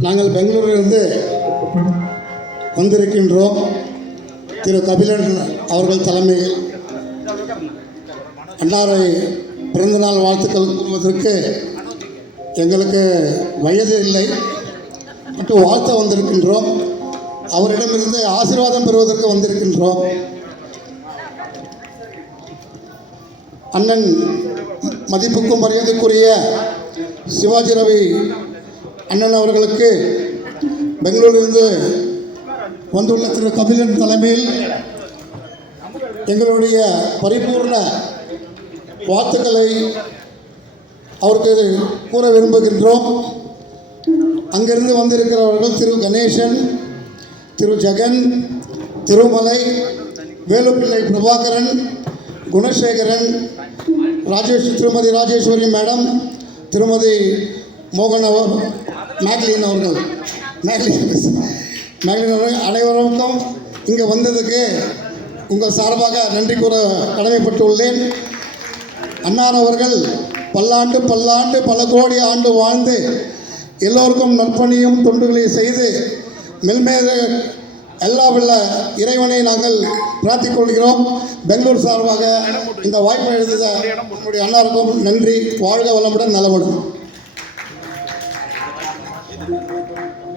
நாங்கள் பெங்களூரிலிருந்து வந்திருக்கின்றோம். திரு கபிலன் அவர்கள் தலைமையில் அன்னாரை பிறந்தநாள் வாழ்த்துக்கள் கூறுவதற்கு எங்களுக்கு வயது இல்லை. மற்றும் வாழ்த்த வந்திருக்கின்றோம். அவரிடமிருந்து ஆசீர்வாதம் பெறுவதற்கு வந்திருக்கின்றோம். அண்ணன் மதிப்புக்கும் மரியாதைக்குரிய சிவாஜி ரவி அண்ணன் அவர்களுக்கு பெங்களூரிலிருந்து வந்துள்ள திரு கபிலன் தலைமையில் எங்களுடைய பரிபூர்ண வாழ்த்துக்களை அவருக்கு கூற விரும்புகின்றோம். அங்கிருந்து வந்திருக்கிறவர்கள் திரு கணேசன் திரு ஜெகன் திருமலை வேலுப்பிள்ளை பிரபாகரன் குணசேகரன் ராஜேஷ் திருமதி ராஜேஸ்வரி மேடம் திருமதி மோகன் அவர் மேக்லின் அவர்கள். மேக்லின் மேக்லின் அவர்கள் அனைவருக்கும் இங்கே வந்ததுக்கு உங்கள் சார்பாக நன்றி கூற கடமைப்பட்டுள்ளேன். அன்னார் அவர்கள் பல்லாண்டு பல்லாண்டு பல கோடி ஆண்டு வாழ்ந்து எல்லோருக்கும் நற்பணியும் தொண்டுகளை செய்து மெல்மேல எல்லா உள்ள இறைவனை நாங்கள் பிரார்த்திக் கொள்கிறோம். பெங்களூர் சார்பாக இந்த வாய்ப்பை எழுதிய நம்முடைய அன்னாருக்கும் நன்றி. வாழ்க வளமுடன் நலமுடன். Thank you.